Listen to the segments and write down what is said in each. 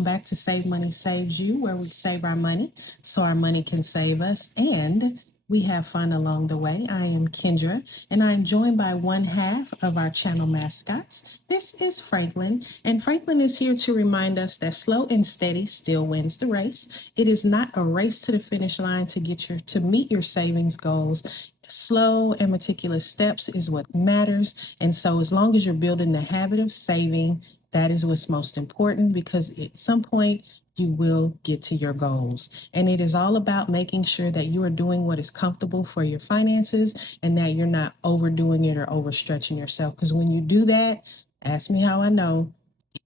welcome back to Save Money Saves You, where we save our money so our money can save us and we have fun along the way. I am Kendra, and I am joined by one half of our channel mascots. This is Franklin, and Franklin is here to remind us that slow and steady still wins the race. It is not a race to the finish line to meet your savings goals. Slow and meticulous steps is what matters. And so as long as you're building the habit of saving, that is what's most important, because at some point you will get to your goals. And it is all about making sure that you are doing what is comfortable for your finances and that you're not overdoing it or overstretching yourself. Because when you do that, ask me how I know,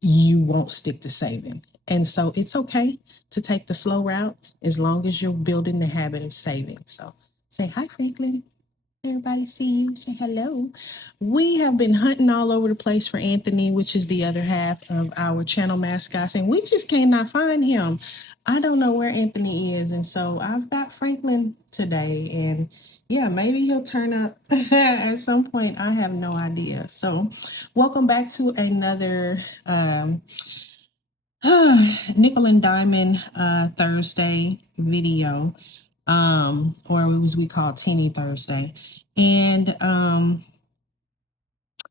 you won't stick to saving. And so it's okay to take the slow route as long as you're building the habit of saving. So say hi, Franklin. Everybody see you. Say hello. We have been hunting all over the place for Anthony, which is the other half of our channel mascots, and we just cannot find him. I don't know where Anthony is, and so I've got Franklin today, and yeah, maybe he'll turn up at some point. I have no idea. So welcome back to another nickel and diamond Thursday video, or as we call Teeny Thursday. And I'm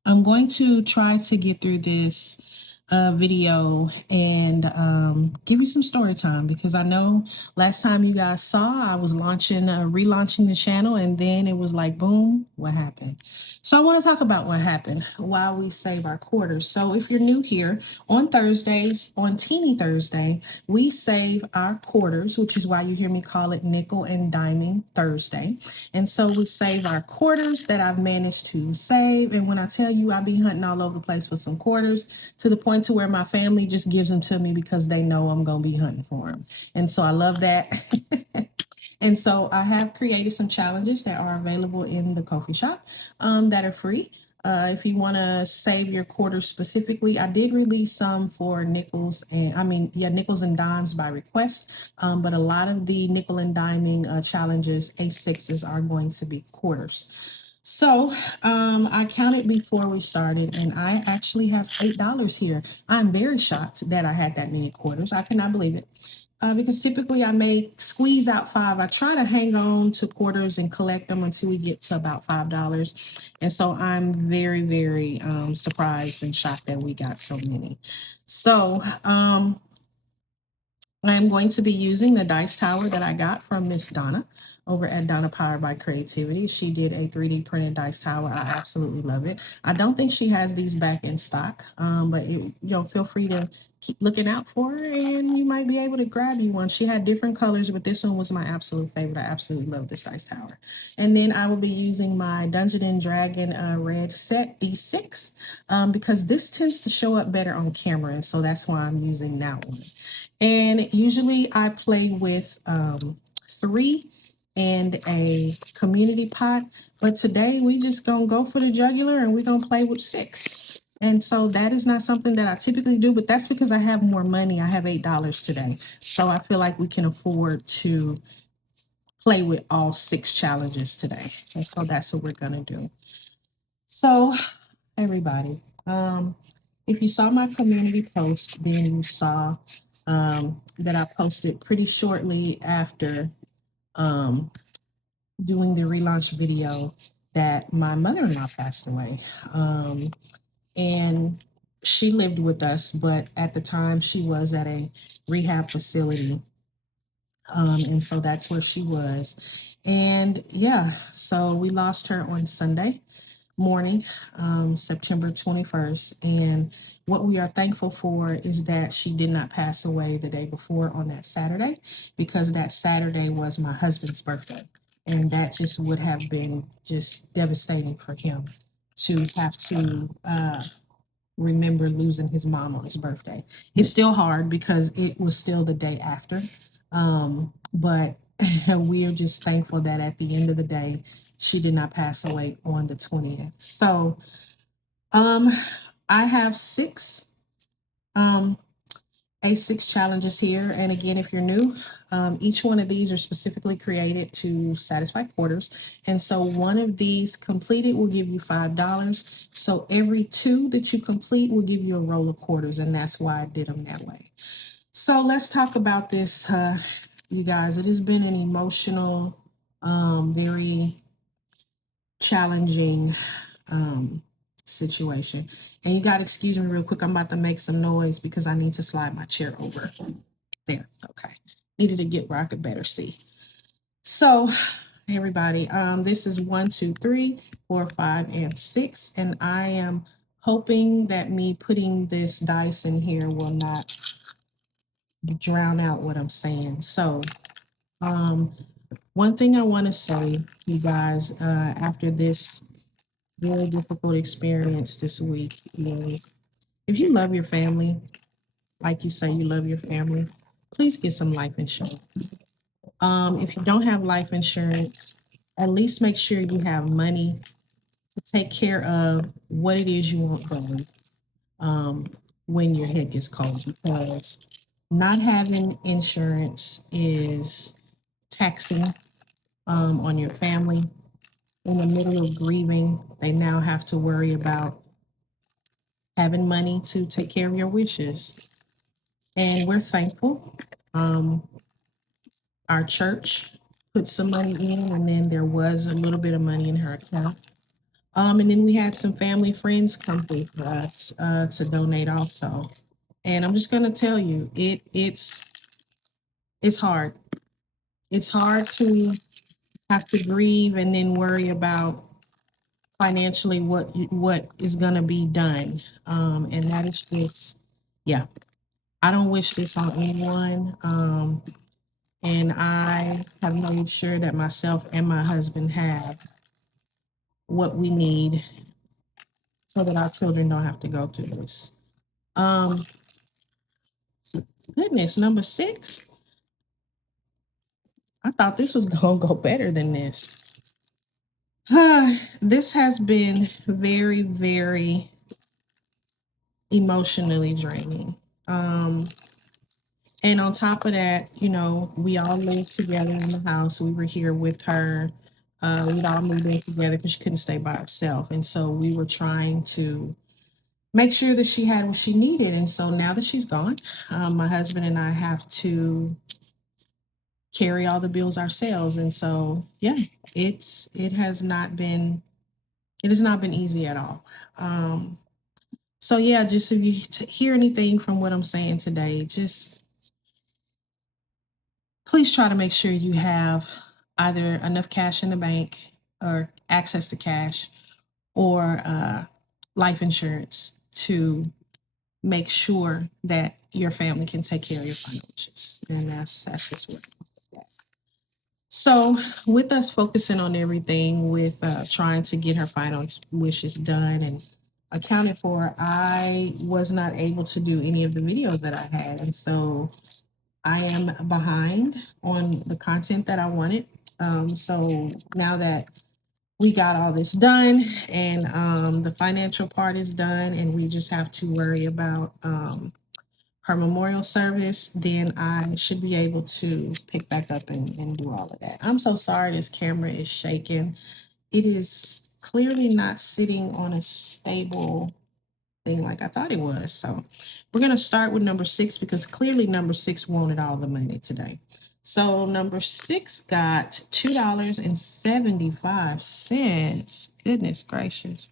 going to try to get through this video and give you some story time, because I know last time you guys saw I was relaunching the channel, and then it was like, boom, what happened? So I want to talk about what happened while we save our quarters. So if you're new here, on Thursdays, on Teeny Thursday, we save our quarters, which is why you hear me call it Nickel and Diming Thursday. And so we save our quarters that I've managed to save. And when I tell you I be hunting all over the place for some quarters, to the point to where my family just gives them to me because they know I'm going to be hunting for them. And so I love that. And so I have created some challenges that are available in the coffee shop that are free. If you want to save your quarters specifically, I did release some for nickels nickels and dimes by request. But a lot of the nickel and diming challenges, A6s, are going to be quarters. So I counted before we started, and I actually have $8 here. I'm very shocked that I had that many quarters. I cannot believe it. Because typically I may squeeze out 5. I try to hang on to quarters and collect them until we get to about $5. And so I'm very, very surprised and shocked that we got so many. So I am going to be using the dice tower that I got from Miss Donna over at Donna Powered by Creativity. She did a 3D printed dice tower. I absolutely love it. I don't think she has these back in stock, but feel free to keep looking out for her, and you might be able to grab you one. She had different colors, but this one was my absolute favorite. I absolutely love this dice tower. And then I will be using my Dungeon and Dragon red set D6 because this tends to show up better on camera, and so that's why I'm using that one. And usually I play with 3 and a community pot, but today we just gonna go for the jugular and we're gonna play with 6. And so that is not something that I typically do, but that's because I have more money. I have $8 today, so I feel like we can afford to play with all 6 challenges today. And so that's what we're gonna do. So everybody, if you saw my community post, then you saw that I posted pretty shortly after doing the relaunch video that my mother-in-law passed away. And she lived with us, but at the time she was at a rehab facility. And so that's where she was. And yeah, so we lost her on Sunday morning, September 21st. And what we are thankful for is that she did not pass away the day before on that Saturday, because that Saturday was my husband's birthday. And that just would have been just devastating for him to have to remember losing his mom on his birthday. It's still hard because it was still the day after. But we are just thankful that at the end of the day, she did not pass away on the 20th. So I have 6 A6 challenges here. And again, if you're new, each one of these are specifically created to satisfy quarters. And so one of these completed will give you $5. So every 2 that you complete will give you a roll of quarters. And that's why I did them that way. So let's talk about this, you guys. It has been an emotional, very challenging situation. And you got to excuse me real quick. I'm about to make some noise because I need to slide my chair over. There. Okay. Needed to get where I could better see. So, everybody, this is 1, 2, 3, 4, 5, and 6. And I am hoping that me putting this dice in here will not drown out what I'm saying. So, one thing I want to say, you guys, after this very difficult experience this week is if you love your family, like you say you love your family, please get some life insurance. If you don't have life insurance, at least make sure you have money to take care of what it is you want going when your head gets cold, because not having insurance is taxing on your family. In the middle of grieving, they now have to worry about having money to take care of your wishes. And we're thankful. Um, our church put some money in, and then there was a little bit of money in her account. And then we had some family friends come through for us to donate also. And I'm just gonna tell you, it's hard. It's hard to have to grieve and then worry about financially what is gonna be done. And that is just, yeah. I don't wish this on anyone. And I have made sure that myself and my husband have what we need so that our children don't have to go through this. Um, Goodness, number 6. I thought this was gonna go better than this. This has been very, very emotionally draining. And on top of that, we all lived together in the house. We were here with her. We'd all moved in together because she couldn't stay by herself. And so we were trying to make sure that she had what she needed. And so now that she's gone, my husband and I have to carry all the bills ourselves. And so, yeah, it has not been easy at all. So yeah, just if you hear anything from what I'm saying today, just please try to make sure you have either enough cash in the bank or access to cash or life insurance to make sure that your family can take care of your finances. And that's just what. So, with us focusing on everything, with trying to get her final wishes done and accounted for, I was not able to do any of the videos that I had. And so I am behind on the content that I wanted. So now that we got all this done and the financial part is done, and we just have to worry about her memorial service, then I should be able to pick back up and do all of that. I'm so sorry this camera is shaking. It is clearly not sitting on a stable thing like I thought it was. So we're going to start with number 6 because clearly number 6 wanted all the money today. So number 6 got $2.75. Goodness gracious.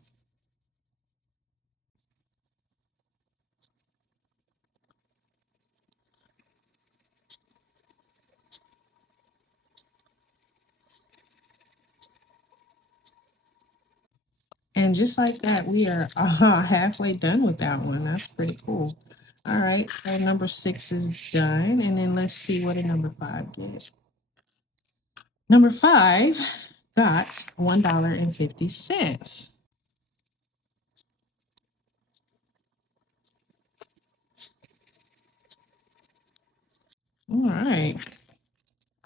And just like that, we are halfway done with that one. That's pretty cool. All right, and number 6 is done. And then let's see what a number 5 did. Number 5 got $1.50. All right.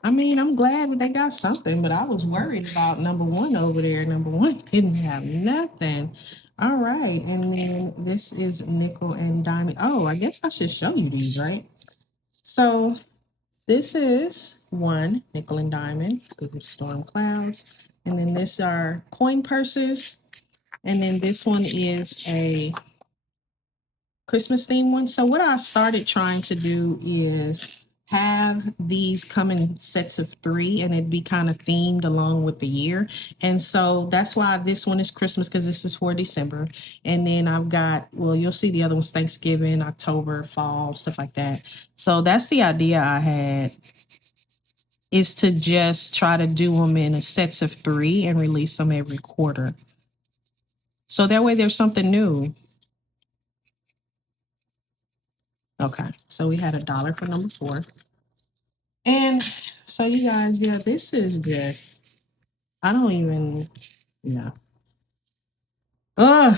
I mean, I'm glad that they got something, but I was worried about number 1 over there. Number 1 didn't have nothing. All right, and then this is nickel and diamond. Oh, I guess I should show you these, right? So this is one nickel and diamond, bigger storm clouds. And then this are coin purses. And then this one is a Christmas themed ones. So what I started trying to do is have these come in sets of 3 and it'd be kind of themed along with the year. And so that's why this one is Christmas, because this is for December. And then I've got, well, you'll see the other ones, Thanksgiving, October, fall, stuff like that. So that's the idea I had, is to just try to do them in a sets of 3 and release them every quarter. So that way there's something new. Okay, so we had $1 for number 4. And so you guys, yeah, this is just, I don't even, yeah. Ugh,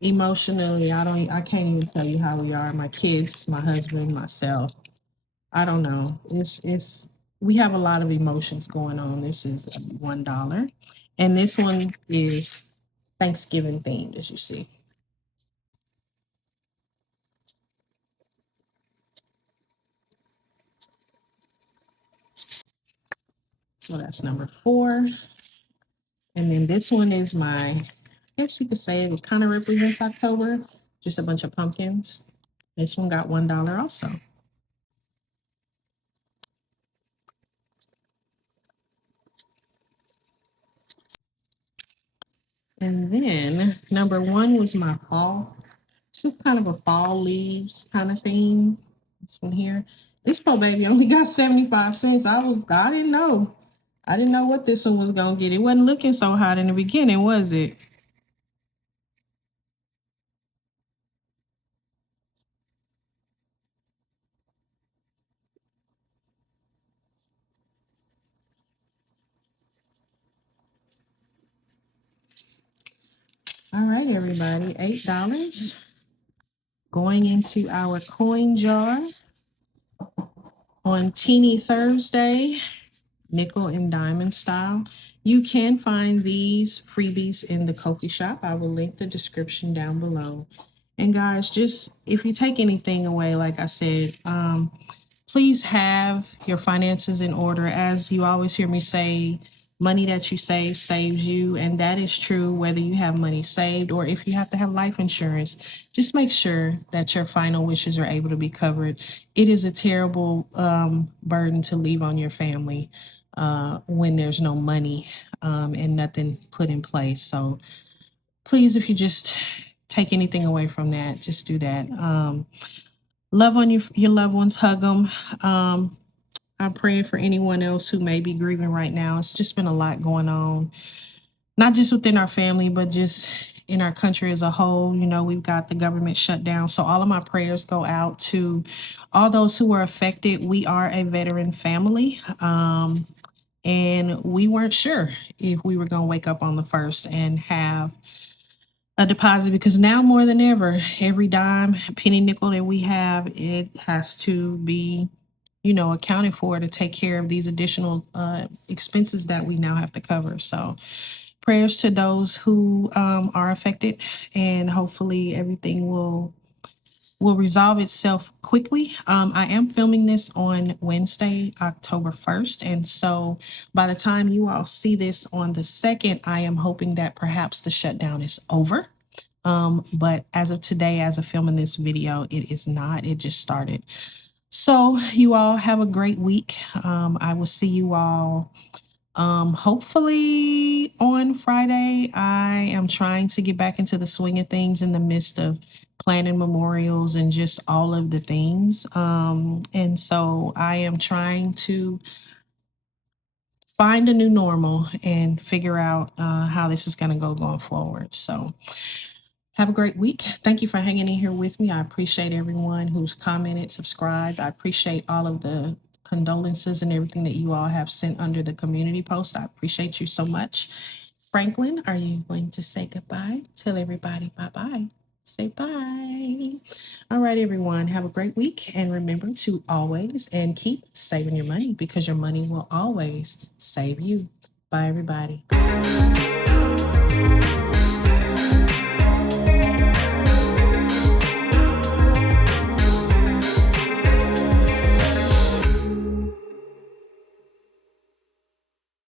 emotionally, I can't even tell you how we are. My kids, my husband, myself. I don't know. We have a lot of emotions going on. This is $1. And this one is Thanksgiving themed, as you see. So that's number 4. And then this one is I guess you could say it kind of represents October, just a bunch of pumpkins. This one got $1 also. And then number 1 was my fall. It's just kind of a fall leaves kind of theme. This one here. This poor baby only got 75 cents. I didn't know. I didn't know what this one was gonna get. It wasn't looking so hot in the beginning, was it? All right, everybody. $8 going into our coin jar on Teeny Thursday, nickel and diamond style. You can find these freebies in the Koki shop. I will link the description down below. And guys, just if you take anything away, like I said, please have your finances in order. As you always hear me say, money that you save saves you. And that is true whether you have money saved or if you have to have life insurance. Just make sure that your final wishes are able to be covered. It is a terrible burden to leave on your family when there's no money and nothing put in place. So please, if you just take anything away from that, just do that. Love on your loved ones, hug them. I'm praying for anyone else who may be grieving right now. It's just been a lot going on, not just within our family, but just in our country as a whole. You know, we've got the government shut down. So all of my prayers go out to all those who were affected. We are a veteran family. And we weren't sure if we were going to wake up on the 1st and have a deposit, because now more than ever, every dime, penny, nickel that we have, it has to be, accounted for to take care of these additional expenses that we now have to cover. So prayers to those who are affected, and hopefully everything will resolve itself quickly. I am filming this on Wednesday, October 1st. And so by the time you all see this on the 2nd, I am hoping that perhaps the shutdown is over. But as of today, as of filming this video, it is not. It just started. So you all have a great week. I will see you all hopefully on Friday. I am trying to get back into the swing of things in the midst of planning memorials and just all of the things. And so I am trying to find a new normal and figure out how this is going to go going forward. So have a great week. Thank you for hanging in here with me. I appreciate everyone who's commented, subscribed. I appreciate all of the condolences and everything that you all have sent under the community post. I appreciate you so much. Franklin, are you going to say goodbye? Tell everybody bye-bye. Say bye. All right, everyone. Have a great week. And remember to always and keep saving your money, because your money will always save you. Bye, everybody.